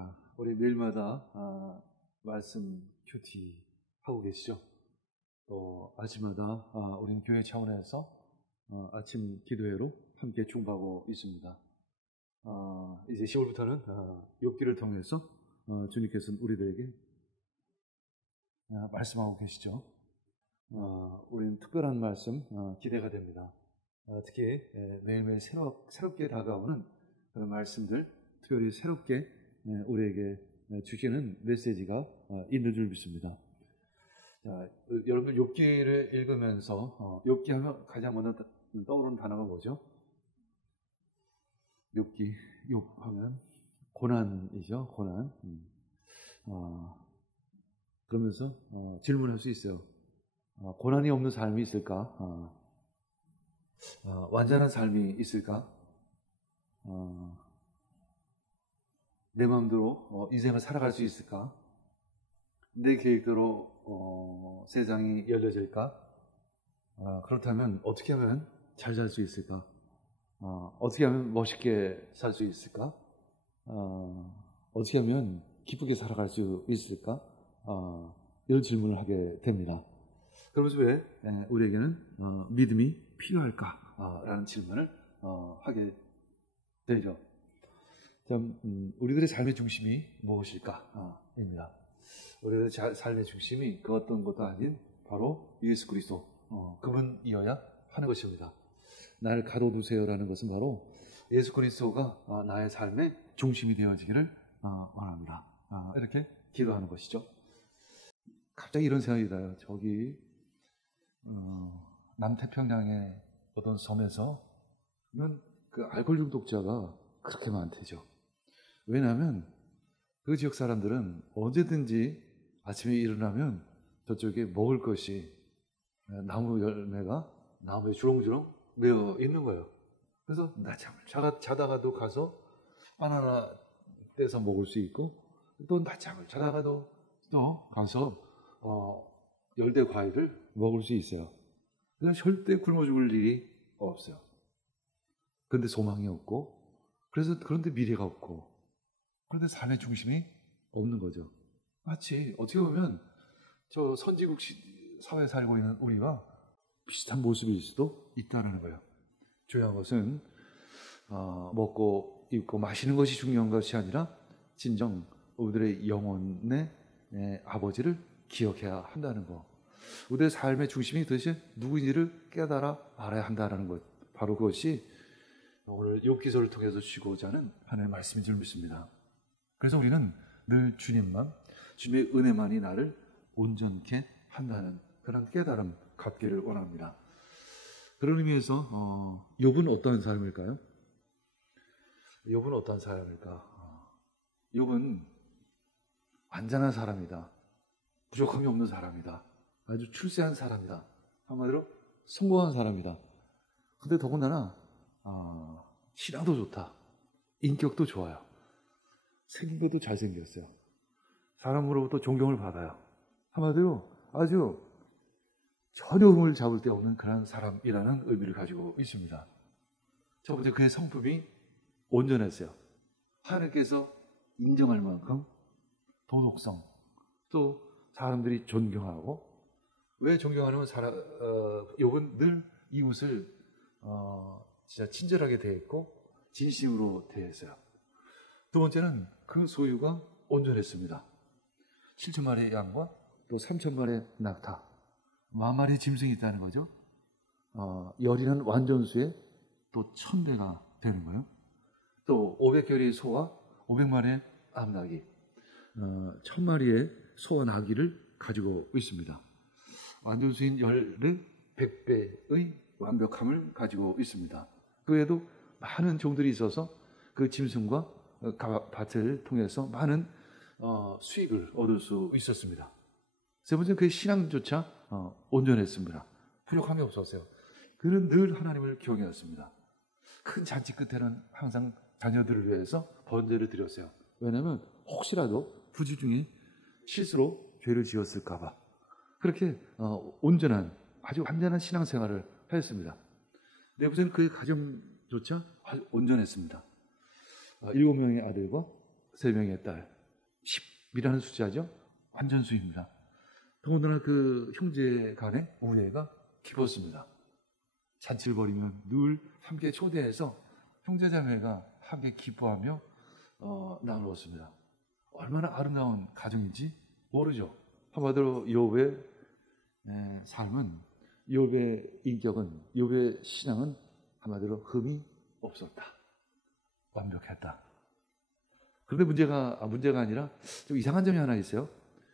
자, 우리 매일마다 말씀 큐티 하고 계시죠? 또 아침마다 우리는 교회 차원에서 아침 기도회로 함께 중보하고 있습니다. 이제 10월부터는 욥기를 통해서 주님께서는 우리들에게 말씀하고 계시죠. 우리는 특별한 말씀 기대가 됩니다. 특히 매일매일 새롭게 다가오는 그런 말씀들, 특별히 새롭게 우리에게 주시는 메시지가 있는 줄 믿습니다. 자, 여러분 욥기를 읽으면서 욥기 하면 가장 먼저 떠오르는 단어가 뭐죠? 욥기, 욥 하면 고난이죠. 고난. 그러면서 질문할 수 있어요. 고난이 없는 삶이 있을까? 완전한 삶이 있을까? 내 마음대로 인생을 살아갈 수 있을까? 내 계획대로 세상이 열려질까? 그렇다면 어떻게 하면 잘 살 수 있을까? 어떻게 하면 멋있게 살 수 있을까? 어떻게 하면 기쁘게 살아갈 수 있을까? 이런 질문을 하게 됩니다. 그러면서 왜 우리에게는 믿음이 필요할까? 라는 질문을 하게 되죠. 우리들의 삶의 중심이 무엇일까? 입니다. 우리들의 삶의 중심이 그 어떤 것도 아닌 바로 예수 그리스도, 그분이어야 하는 것입니다. 나를 가둬두세요라는 것은 바로 예수 그리스도가 나의 삶의 중심이 되어지기를 원합니다. 이렇게 기도하는 것이죠. 갑자기 이런 생각이 나요. 저기 남태평양의 어떤 섬에서 그 알코올 중독자가 그렇게 많대죠. 왜냐하면 그 지역 사람들은 언제든지 아침에 일어나면 저쪽에 먹을 것이 나무 열매가 나무에 주렁주렁 매어 있는 거예요. 그래서 낮잠을 자다가도 가서 바나나 떼서 먹을 수 있고, 또 낮잠을 자다가도 또 가서 열대 과일을 먹을 수 있어요. 그래서 절대 굶어 죽을 일이 없어요. 그런데 소망이 없고, 그런데 미래가 없고, 그런데 삶의 중심이 없는 거죠. 마치 어떻게 보면 저 선진국 사회에 살고 있는 우리가 비슷한 모습일 수도 있다는 거예요. 중요한 것은 먹고 입고 마시는 것이 중요한 것이 아니라 진정 우리들의 영혼의 아버지를 기억해야 한다는 거. 우리의 삶의 중심이 도대체 누구인지를 깨달아 알아야 한다는 것. 바로 그것이 오늘 욥기서를 통해서 주시고자 하는 하나님의 말씀인 줄 믿습니다. 그래서 우리는 늘 주님의 은혜만이 나를 온전케 한다는 그런 깨달음 갖기를 원합니다. 그런 의미에서 욥은 어떠한 사람일까요? 욥은 어떠한 사람일까? 욥은 완전한 사람이다. 부족함이 없는 사람이다. 아주 출세한 사람이다. 한마디로 성공한 사람이다. 근데 더군다나 신앙도 좋다. 인격도 좋아요. 생긴 것도 잘생겼어요. 사람으로부터 존경을 받아요. 한마디로 아주 전혀 흠을 잡을 데 없는 그런 사람이라는 의미를 가지고 있습니다. 첫 번째, 그의 성품이 온전했어요. 하나님께서 인정할 만큼 도덕성, 또 사람들이 존경하고, 왜 존경하냐면 욥은 늘 이웃을 진짜 친절하게 대했고 진심으로 대했어요. 두 번째는 그 소유가 온전했습니다. 7,000마리의 양과 또 3,000마리의 낙타, 10,000마리의 짐승이 있다는 거죠. 열이는 완전수에 또 1,000대가 되는 거예요. 또 500결의 소와 500마리의 암나귀, 1,000마리의 소와 나귀를 가지고 있습니다. 완전수인 열의 100배의 완벽함을 가지고 있습니다. 그 외에도 많은 종들이 있어서 그 짐승과 밭을 통해서 많은 수익을 얻을 수 있었습니다. 세 번째는 그의 신앙조차 온전했습니다. 부족함이 없었어요. 그는 늘 하나님을 경외했습니다. 큰 잔치 끝에는 항상 자녀들을 위해서 번제를 드렸어요. 왜냐하면 혹시라도 부지 중에 실수로 죄를 지었을까 봐. 그렇게 온전한, 아주 완전한 신앙생활을 하였습니다. 네 번째는 그의 가정조차 아주 온전했습니다. 7명의 아들과 13명의 딸, 10이라는 숫자죠. 완전수입니다. 더군다나 그 형제 간의 우애가 깊었습니다. 잔치를 벌이면 늘 함께 초대해서 형제자매가 함께 기뻐하며 나누었습니다. 얼마나 아름다운 가정인지 모르죠. 한마디로 욥의 삶은, 욥의 인격은, 욥의 신앙은 한마디로 흠이 없었다. 완벽했다. 그런데 문제가 아니라 좀 이상한 점이 하나 있어요.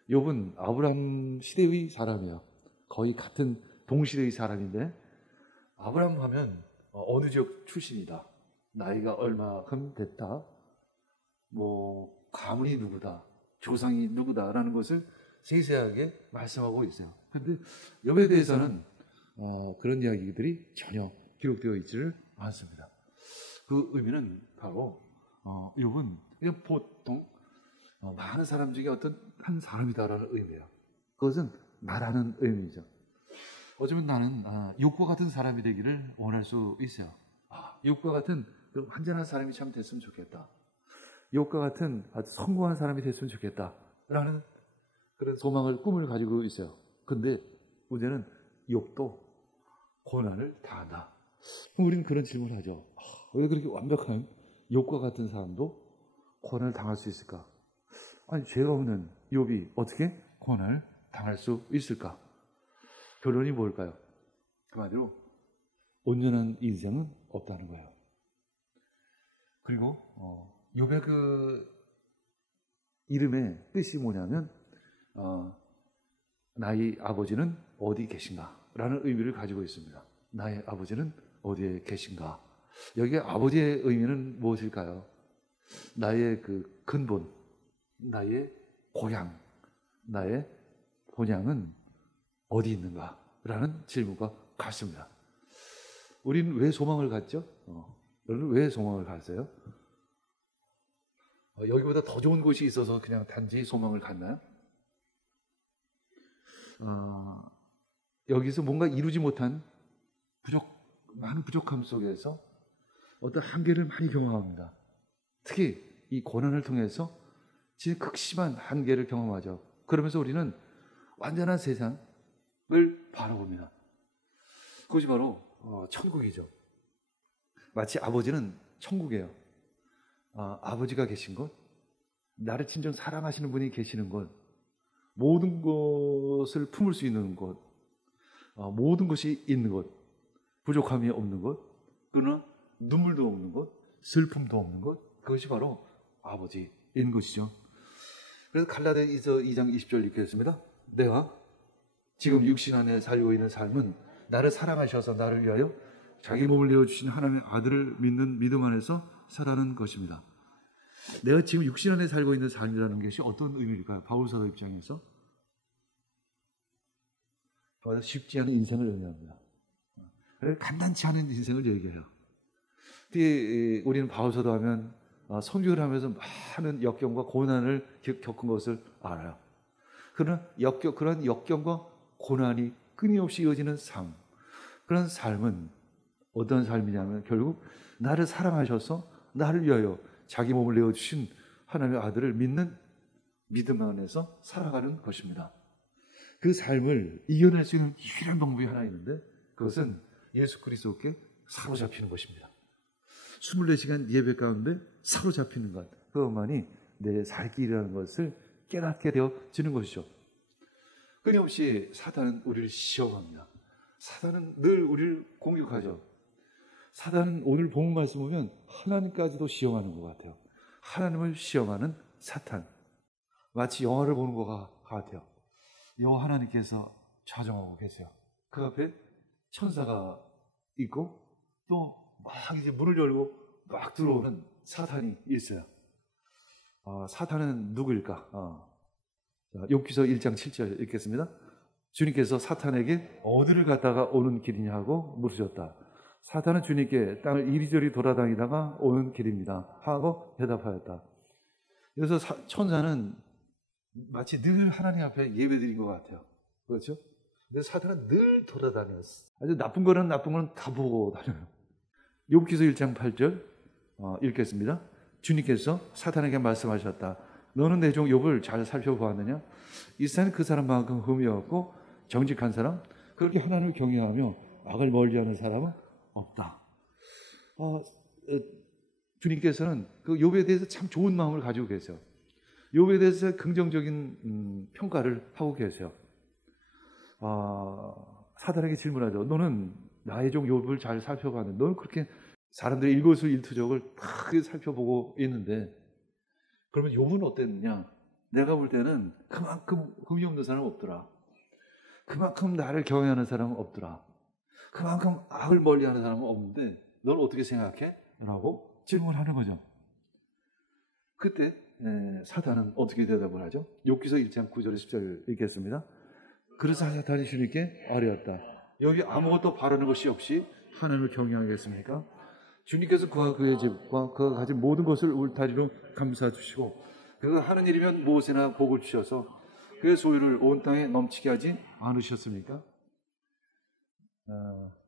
욥은 아브라함 시대의 사람이에요. 거의 같은 동시대의 사람인데, 아브라함 하면 어느 지역 출신이다, 나이가 얼마큼 됐다, 가문이 누구다, 조상이 누구다라는 것을 세세하게 말씀하고 있어요. 그런데 욥에 대해서는 그런 이야기들이 전혀 기록되어 있지를 않습니다. 그 의미는 바로 욥은 그냥 보통 많은 사람 중에 어떤 한 사람이다라는 의미예요. 그것은 나라는 의미죠. 어쩌면 나는 욥과 같은 사람이 되기를 원할 수 있어요. 욥과 같은 그 완전한 사람이 참 됐으면 좋겠다, 욥과 같은 아주 성공한 사람이 됐으면 좋겠다라는 그런 소망을, 꿈을 가지고 있어요. 근데 문제는 욥도 고난을 당한다. 그럼 우리는 그런 질문을 하죠. 왜 그렇게 완벽한 욥과 같은 사람도 고난을 당할 수 있을까? 아니, 죄가 없는 욥이 어떻게 고난을 당할 수 있을까? 결론이 뭘까요? 한마디로 온전한 인생은 없다는 거예요. 그리고 욥의 그 이름의 뜻이 뭐냐면 나의 아버지는 어디 계신가? 라는 의미를 가지고 있습니다. 나의 아버지는 어디에 계신가? 여기에 아버지의 의미는 무엇일까요? 나의 그 근본, 나의 고향, 나의 본향은 어디 있는가? 라는 질문과 같습니다. 우리는 왜 소망을 갖죠? 여러분 왜 소망을 갖어요? 여기보다 더 좋은 곳이 있어서 그냥 단지 소망을 갖나요? 여기서 뭔가 이루지 못한 많은 부족함 속에서 어떤 한계를 많이 경험합니다. 특히 이 고난을 통해서 진짜 극심한 한계를 경험하죠. 그러면서 우리는 완전한 세상을 바라봅니다. 그것이 바로 천국이죠. 마치 아버지는 천국이에요. 아버지가 계신 곳, 나를 진정 사랑하시는 분이 계시는 곳, 모든 것을 품을 수 있는 곳, 모든 것이 있는 곳, 부족함이 없는 곳, 그러나 눈물도 없는 곳, 슬픔도 없는 곳, 그것이 바로 아버지인 것이죠. 그래서 갈라디아서 2장 20절 읽겠습니다. 내가 지금 육신 안에 살고 있는 삶은 나를 사랑하셔서 나를 위하여 자기 몸을 내어주신 하나님의 아들을 믿는 믿음 안에서 살아가는 것입니다. 내가 지금 육신 안에 살고 있는 삶이라는 것이 어떤 의미일까요? 바울사도 입장에서 쉽지 않은 인생을 의미합니다. 간단치 않은 인생을 얘기해요. 우리는 바울사도 하면 선교를 하면서 많은 역경과 고난을 겪은 것을 알아요. 그러나 그런 역경과 고난이 끊임없이 이어지는 삶, 그런 삶은 어떤 삶이냐면 결국 나를 사랑하셔서 나를 위하여 자기 몸을 내어주신 하나님의 아들을 믿는 믿음 안에서 살아가는 것입니다. 그 삶을 이겨낼 수 있는 유일한 방법이 하나 있는데 그것은 예수 그리스도께 사로잡히는 것입니다. 24시간 예배 가운데 사로잡히는 것, 그것만이 내 살 길이라는 것을 깨닫게 되어지는 것이죠. 끊임없이 사단은 우리를 시험합니다. 사단은 늘 우리를 공격하죠. 사단은 오늘 본 말씀 보면 하나님까지도 시험하는 것 같아요. 하나님을 시험하는 사탄, 마치 영화를 보는 것 같아요. 여호와 하나님께서 좌정하고 계세요. 그 앞에 천사가 있고 또 막 이제 문을 열고 막 들어오는 사탄이 있어요. 사탄은 누구일까? 욥기서 1장 7절 읽겠습니다. 주님께서 사탄에게 어디를 갔다가 오는 길이냐 하고 물으셨다. 사탄은 주님께 땅을 이리저리 돌아다니다가 오는 길입니다 하고 대답하였다. 그래서 천사는 마치 늘 하나님 앞에 예배드린 것 같아요. 그렇죠? 근데 사탄은 늘 돌아다녔어. 아주 나쁜 거는 다 보고 다녀요. 욥기서 1장 8절 읽겠습니다. 주님께서 사탄에게 말씀하셨다. 너는 내 종 욥을 잘 살펴보았느냐? 이 세상에 그 사람만큼 흠이 없고 정직한 사람, 그렇게 하나님을 경외하며 악을 멀리하는 사람은 없다. 주님께서는 그 욥에 대해서 참 좋은 마음을 가지고 계세요. 욥에 대해서 긍정적인 평가를 하고 계세요. 사단에게 질문하죠. 너는 나의 종 욥을 잘 살펴봤는데 너는 그렇게 사람들의 일거수일투족을 다 살펴보고 있는데 그러면 욥은 어땠느냐? 내가 볼 때는 그만큼 흠이 없는 사람은 없더라. 그만큼 나를 경외하는 사람은 없더라. 그만큼 악을 멀리하는 사람은 없는데 너는 어떻게 생각해? 라고 질문하는 거죠. 그때 사탄은 어떻게 대답을 하죠? 욥기서 1장 9절 10절 읽겠습니다. 그래서 사탄이 주님께 아뢰었다. 여기 아무것도 바라는 것이 없이 하나님을 경외하겠습니까? 주님께서 그와 그의 집과 그가 가진 모든 것을 울타리로 감싸 주시고 그가 하는 일이면 무엇이나 복을 주셔서 그의 소유를 온 땅에 넘치게 하지 않으셨습니까?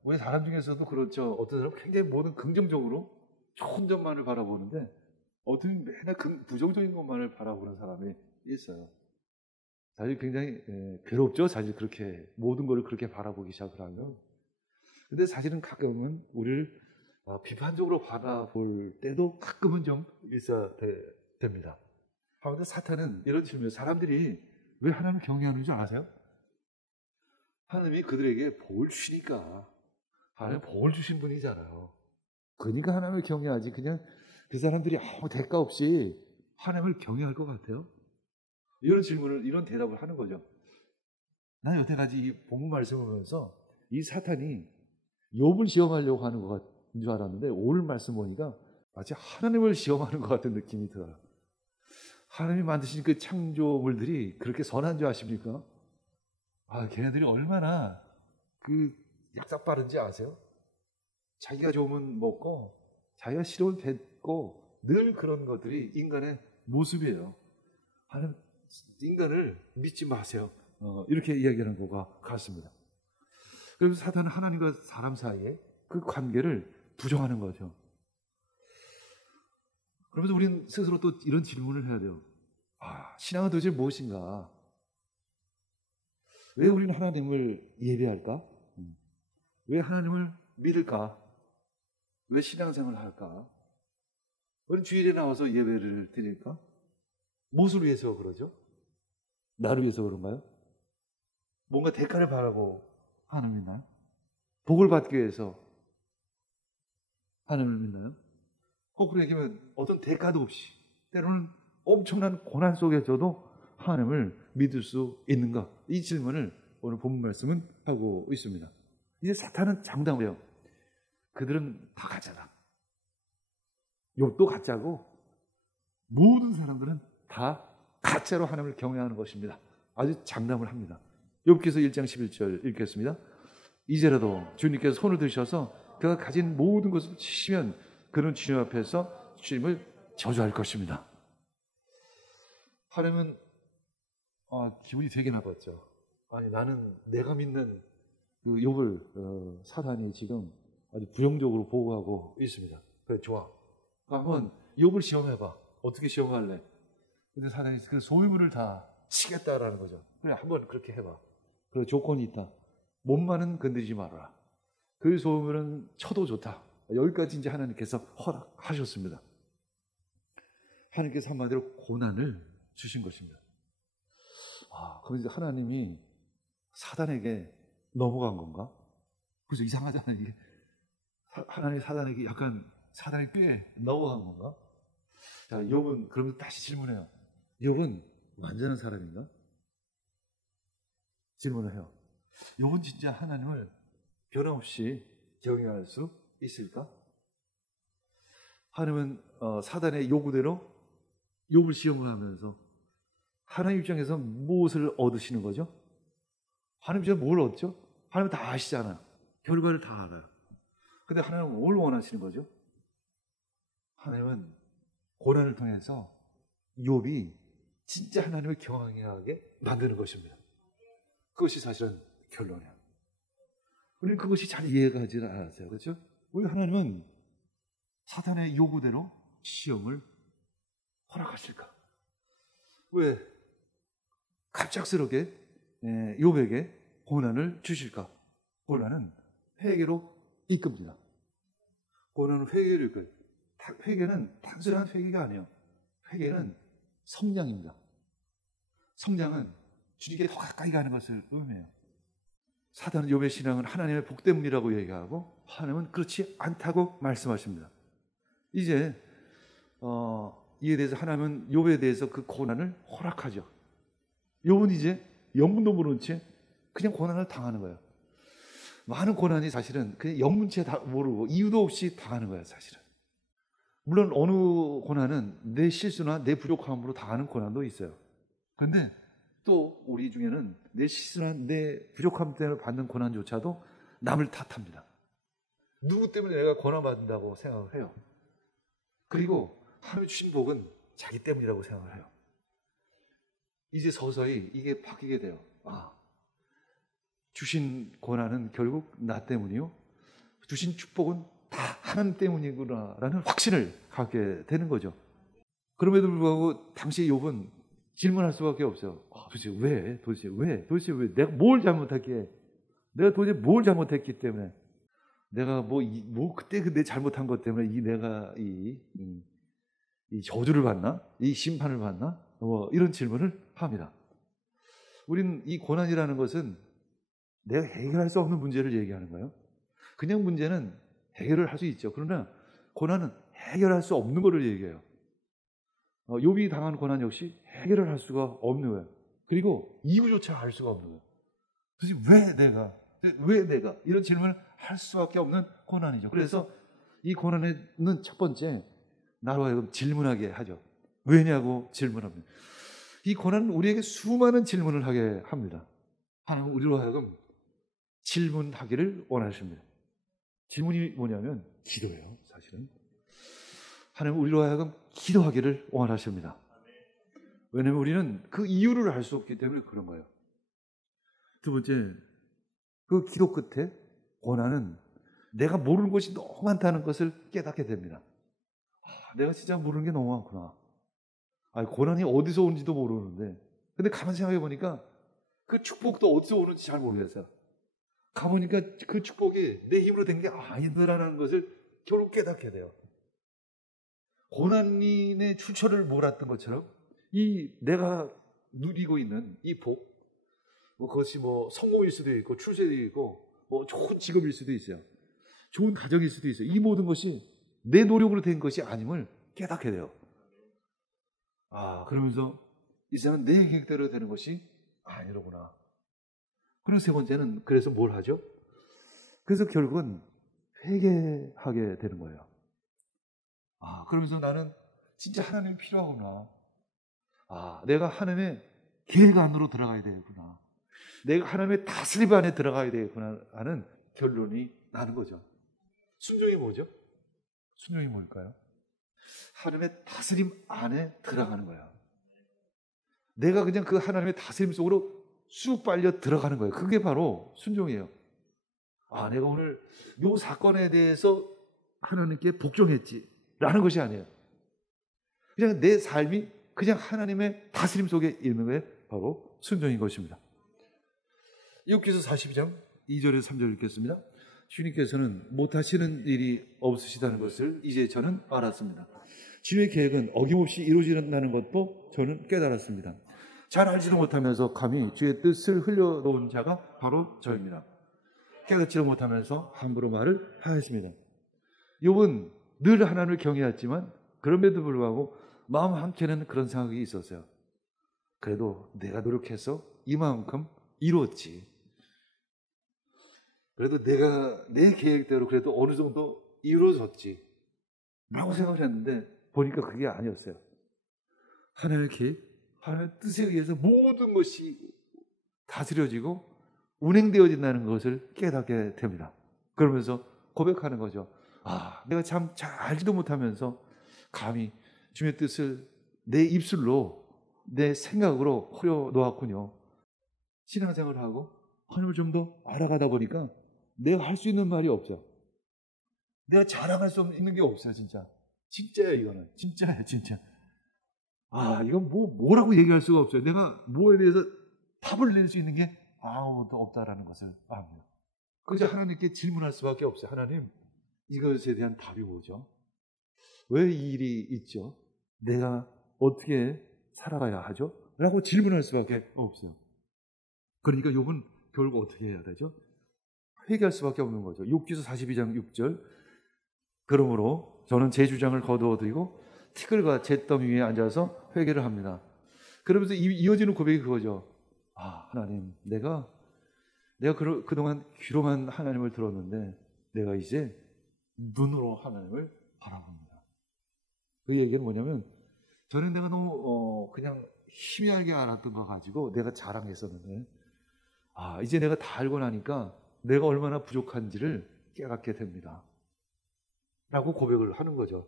우리 사람 중에서도 그렇죠. 어떤 사람은 굉장히 모든 긍정적으로 좋은 점만을 바라보는데 어떤 맨날 부정적인 것만을 바라보는 사람이 있어요. 사실 굉장히 괴롭죠. 사실 그렇게 모든 걸 그렇게 바라보기 시작을 하면. 근데 사실은 가끔은 우리를 비판적으로 바라볼 때도 가끔은 좀 있어야 됩니다. 그런데 사탄은 이런 질문이에요. 사람들이 왜 하나님을 경외하는 줄 아세요? 하나님이 그들에게 복을 주시니까. 하나님 복을 주신 분이잖아요. 그러니까 하나님을 경외하지. 그냥 그 사람들이 아무 대가 없이 하나님을 경외할 것 같아요? 이런 질문을, 이런 대답을 하는 거죠. 난 여태까지 이 본문 말씀을 보면서 이 사탄이 욥을 시험하려고 하는 것 같은 줄 알았는데 오늘 말씀 보니까 마치 하나님을 시험하는 것 같은 느낌이 들어요. 하나님이 만드신 그 창조물들이 그렇게 선한 줄 아십니까? 걔네들이 얼마나 그 약삭 빠른지 아세요? 자기가 좋으면 먹고 자기가 싫으면 뱉고 늘 그런 것들이 인간의 모습이에요. 하나님, 인간을 믿지 마세요. 이렇게 이야기하는 것과 같습니다. 그래서 사탄은 하나님과 사람 사이에 그 관계를 부정하는 거죠. 그러면서 우리는 스스로 또 이런 질문을 해야 돼요. 신앙은 도대체 무엇인가? 왜 우리는 하나님을 예배할까? 왜 하나님을 믿을까? 왜 신앙생활을 할까? 우리는 주일에 나와서 예배를 드릴까? 무엇을 위해서 그러죠? 나를 위해서 그런가요? 뭔가 대가를 바라고 하나님을 믿나요? 복을 받기 위해서 하나님을 믿나요? 거꾸로 얘기하면 어떤 대가도 없이 때로는 엄청난 고난 속에서도 하나님을 믿을 수 있는가? 이 질문을 오늘 본문 말씀은 하고 있습니다. 이제 사탄은 장담해요. 그들은 다 가짜다. 욥도 가짜고 모든 사람들은 다 가짜로 하나님을 경외하는 것입니다. 아주 장담을 합니다. 욥기서 1장 11절 읽겠습니다. 이제라도 주님께서 손을 드셔서 그가 가진 모든 것을 치시면 그는 주님 앞에서 주님을 저주할 것입니다. 하나님은 기분이 되게 나빴죠. 나는 내가 믿는 그 욥을 사탄이 지금 아주 부정적으로 보호하고 있습니다. 그래, 좋아. 한번 욥을 시험해봐. 어떻게 시험할래? 근데 사탄이 그 소유물을 다 치겠다라는 거죠. 그래, 한번 그렇게 해봐. 그래, 조건이 있다. 몸만은 건드리지 말아라. 그 소유물은 쳐도 좋다. 여기까지 이제 하나님께서 허락하셨습니다. 하나님께서 한마디로 고난을 주신 것입니다. 그럼 이제 하나님이 사단에게 넘어간 건가? 그래서 이상하잖아요. 이게 하나님이 사단에게 약간 사단의 꾀에 넘어간 건가? 자, 욥은 그러면 다시 질문해요. 욥은 완전한 사람인가? 질문을 해요. 욥은 진짜 하나님을 변함없이 경외할 수 있을까? 하나님은 사단의 요구대로 욥을 시험을 하면서 하나님 입장에서 무엇을 얻으시는 거죠? 하나님 입장에서 뭘 얻죠? 하나님 다 아시잖아요. 결과를 다 알아요. 근데 하나님은 뭘 원하시는 거죠? 하나님은 고난을 통해서 욥이 진짜 하나님을 경외하게 만드는 것입니다. 그것이 사실은 결론이에요. 우리는 그것이 잘 이해가 가지 않았어요. 그렇죠? 우리 하나님은 사탄의 요구대로 시험을 허락하실까? 왜 갑작스럽게 욥에게 고난을 주실까? 고난은 회개로 이끕니다. 고난은 회개를 이끌어요. 회개는 단순한 회개가 아니에요. 회개는 성장입니다. 성장은 주님께 더 가까이 가는 것을 의미해요. 사단은 욥의 신앙은 하나님의 복 때문이라고 얘기하고 하나님은 그렇지 않다고 말씀하십니다. 이제 이에 대해서 하나님은 욥에 대해서 그 고난을 허락하죠. 욥은 이제 영문도 모르는 채 그냥 고난을 당하는 거예요. 많은 고난이 사실은 그냥 영문채 다 모르고 이유도 없이 당하는 거예요, 사실은. 물론 어느 고난은 내 실수나 내 부족함으로 당하는 고난도 있어요. 그런데 또 우리 중에는 내 실수나 내 부족함 때문에 받는 고난조차도 남을 탓합니다. 누구 때문에 내가 고난받는다고 생각을 해요. 그리고 하나님 주신 복은 자기 때문이라고 생각을 해요. 이제 서서히 이게 바뀌게 돼요. 주신 고난은 결국 나 때문이요, 주신 축복은 다 하나님 때문이구나라는 확신을 갖게 되는 거죠. 그럼에도 불구하고 당시 욥은 질문할 수밖에 없어요. 도대체 왜? 도대체 왜? 내가 뭘 잘못했기에? 내가 도대체 뭘 잘못했기 때문에? 내가 그때 내 잘못한 것 때문에 내가 이 저주를 받나? 이 심판을 받나? 이런 질문을 합니다. 우린 이 고난이라는 것은 내가 해결할 수 없는 문제를 얘기하는 거예요. 그냥 문제는 해결을 할 수 있죠. 그러나 고난은 해결할 수 없는 것을 얘기해요. 욥이 당한 고난 역시 해결을 할 수가 없는 거예요. 그리고 이유조차 알 수가 없는 거예요. 도대체 왜 내가 이런 질문을 할 수밖에 없는 고난이죠. 그래서 이 고난에는 첫 번째 나로 하여금 질문하게 하죠. 왜냐고 질문합니다. 이 고난은 우리에게 수많은 질문을 하게 합니다. 하나님은 우리로 하여금 질문하기를 원하십니다. 질문이 뭐냐면 기도예요, 사실은. 하나님은 우리로 하여금 기도하기를 원하십니다. 왜냐하면 우리는 그 이유를 알 수 없기 때문에 그런 거예요. 두 번째, 그 기도 끝에 고난은 내가 모르는 것이 너무 많다는 것을 깨닫게 됩니다. 내가 진짜 모르는 게 너무 많구나. 고난이 어디서 오는지도 모르는데, 근데 가만히 생각해 보니까 그 축복도 어디서 오는지 잘 모르겠어요. 가보니까 그 축복이 내 힘으로 된 게 아니더라는 것을 결국 깨닫게 돼요. 고난의 출처를 몰았던 것처럼 이 내가 누리고 있는 이 복, 그것이 성공일 수도 있고 출세도 있고 좋은 직업일 수도 있어요. 좋은 가정일 수도 있어요. 이 모든 것이 내 노력으로 된 것이 아님을 깨닫게 돼요. 그러면서 이 세상은 내 계획대로 되는 것이 아니로구나. 그리고 세 번째는 그래서 뭘 하죠? 그래서 결국은 회개하게 되는 거예요. 그러면서 나는 진짜 하나님이 필요하구나. 내가 하나님의 계획 안으로 들어가야 되겠구나. 내가 하나님의 다스림 안에 들어가야 되겠구나 하는 결론이 나는 거죠. 순종이 뭐죠? 순종이 뭘까요? 하나님의 다스림 안에 들어가는 거예요. 내가 그냥 그 하나님의 다스림 속으로 쑥 빨려 들어가는 거예요. 그게 바로 순종이에요. 내가 오늘 이 사건에 대해서 하나님께 복종했지 라는 것이 아니에요. 그냥 내 삶이 그냥 하나님의 다스림 속에 있는 게 바로 순종인 것입니다. 욥기서 42장 2절에서 3절 읽겠습니다. 주님께서는 못하시는 일이 없으시다는 것을 이제 저는 알았습니다. 주의 계획은 어김없이 이루어진다는 것도 저는 깨달았습니다. 잘 알지도 못하면서 감히 주의 뜻을 흘려놓은 자가 바로 저입니다. 깨닫지도 못하면서 함부로 말을 하였습니다. 욥은 늘 하나님을 경외했지만 그럼에도 불구하고 마음 한켠에는 그런 생각이 있었어요. 그래도 내가 노력해서 이만큼 이루었지. 그래도 내가 내 계획대로 그래도 어느 정도 이루어졌지 라고 생각을 했는데 보니까 그게 아니었어요. 하나님의 계획, 하나님의 뜻에 의해서 모든 것이 다스려지고 운행되어진다는 것을 깨닫게 됩니다. 그러면서 고백하는 거죠. 내가 참 잘 알지도 못하면서 감히 주님의 뜻을 내 입술로 내 생각으로 흐려놓았군요. 신앙생활을 하고 하나님을 좀 더 알아가다 보니까 내가 할 수 있는 말이 없죠. 내가 자랑할 수 있는 게 없어요. 진짜예요. 이거는 진짜예요. 진짜 이건 뭐라고 얘기할 수가 없어요. 내가 뭐에 대해서 답을 낼 수 있는 게 아무것도 없다라는 것을 압니다. 그저 하나님께 질문할 수밖에 없어요. 하나님, 이것에 대한 답이 뭐죠? 왜 이 일이 있죠? 내가 어떻게 살아가야 하죠? 라고 질문할 수밖에 없어요. 그러니까 욥은 결국 어떻게 해야 되죠? 회개할 수밖에 없는 거죠. 욥기서 42장 6절. 그러므로 저는 제 주장을 거두어드리고 티끌과 잿더미 위에 앉아서 회개를 합니다. 그러면서 이어지는 고백이 그거죠. 하나님, 내가 그동안 귀로만 하나님을 들었는데 내가 이제 눈으로 하나님을 바라봅니다. 그 얘기는 뭐냐면, 저는 내가 너무 그냥 희미하게 알았던 거 가지고 내가 자랑했었는데 이제 내가 다 알고 나니까 내가 얼마나 부족한지를 깨닫게 됩니다. 라고 고백을 하는 거죠.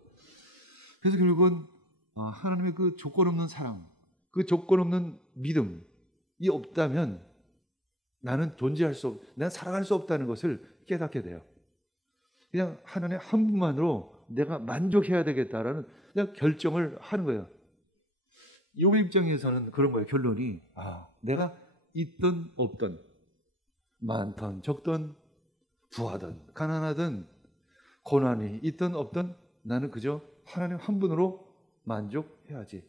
그래서 결국은 하나님의 그 조건 없는 사랑, 그 조건 없는 믿음이 없다면 나는 나는 살아갈 수 없다는 것을 깨닫게 돼요. 그냥 하나님 한 분만으로 내가 만족해야 되겠다라는 그냥 결정을 하는 거예요. 욥 입장에서는 그런 거예요. 결론이 내가 있든 없든, 많든 적든, 부하든 가난하든 고난이 있든 없든 나는 그저 하나님 한 분으로 만족해야지.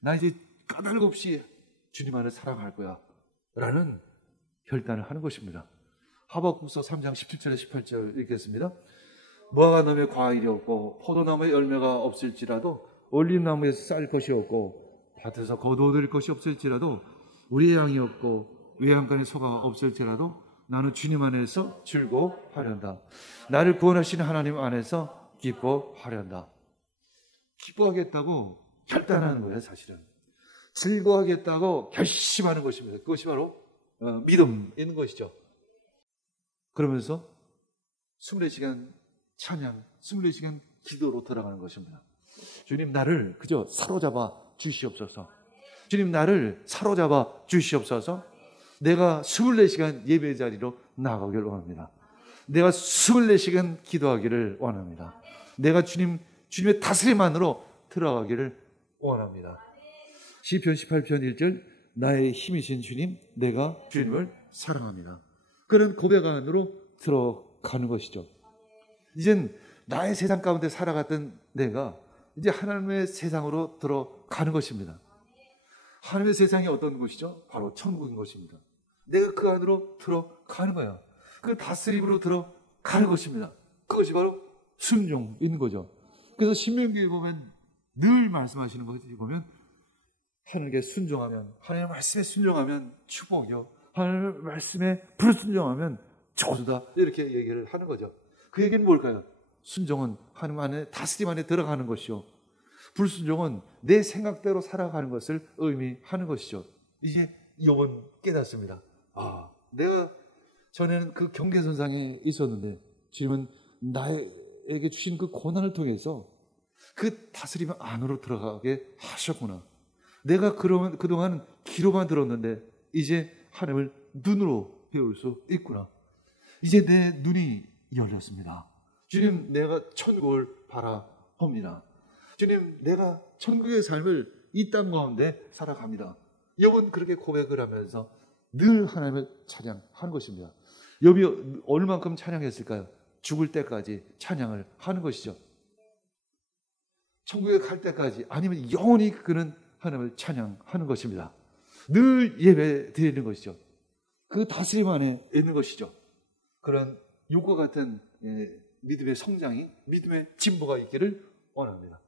나 이제 까닭 없이 주님 안에 살아갈 거야 라는 결단을 하는 것입니다. 하박국서 3장 17절에 18절 읽겠습니다. 무화과나무에 과일이 없고 포도나무에 열매가 없을지라도 올림나무에서 쌀 것이 없고 밭에서 거두어들일 것이 없을지라도 우리의 양이 없고 외양간에 소가 없을지라도 나는 주님 안에서 즐거워하련다. 나를 구원하시는 하나님 안에서 기뻐하련다. 기뻐하겠다고 결단하는 거예요. 사실은 즐거워하겠다고 결심하는 것입니다. 그것이 바로 믿음인 것이죠. 그러면서 24시간 찬양, 24시간 기도로 들어가는 것입니다. 주님, 나를 그저 사로잡아 주시옵소서. 주님, 나를 사로잡아 주시옵소서. 내가 24시간 예배 자리로 나가기를 원합니다. 내가 24시간 기도하기를 원합니다. 내가 주님의 다스림 안으로 들어가기를 원합니다. 시편 18편 1절, 나의 힘이신 주님, 내가 주님을 사랑합니다. 그런 고백 안으로 들어가는 것이죠. 이젠 나의 세상 가운데 살아갔던 내가 이제 하나님의 세상으로 들어가는 것입니다. 하나님의 세상이 어떤 곳이죠? 바로 천국인 것입니다. 내가 그 안으로 들어가는 거야. 그 다스림으로 들어가는 것입니다. 그것이 바로 순종인 거죠. 그래서 신명기에 보면 늘 말씀하시는 것이 보면 하나님께 순종하면, 하나님의 말씀에 순종하면 축복이요, 하나님의 말씀에 불순종하면 저주다, 이렇게 얘기를 하는 거죠. 그 얘기는 뭘까요? 순종은 하나님 안에 다스림 안에 들어가는 것이요, 불순종은 내 생각대로 살아가는 것을 의미하는 것이죠. 이제 욥은 깨닫습니다. 내가 전에는 그 경계선상에 있었는데 주님은 나에게 주신 그 고난을 통해서 그 다스림 안으로 들어가게 하셨구나. 내가 그동안 귀로만 들었는데 이제 하나님을 눈으로 배울 수 있구나. 이제 내 눈이 열렸습니다. 주님, 내가 천국을 바라봅니다. 주님, 내가 천국의 삶을 이 땅 가운데 살아갑니다. 욥은 그렇게 고백을 하면서 늘 하나님을 찬양하는 것입니다. 욥이 얼만큼 찬양했을까요? 죽을 때까지 찬양을 하는 것이죠. 천국에 갈 때까지, 아니면 영원히 그는 하나님을 찬양하는 것입니다. 늘 예배 드리는 것이죠. 그 다스림 안에 있는 것이죠. 그런 욥과 같은 믿음의 성장이, 믿음의 진보가 있기를 원합니다.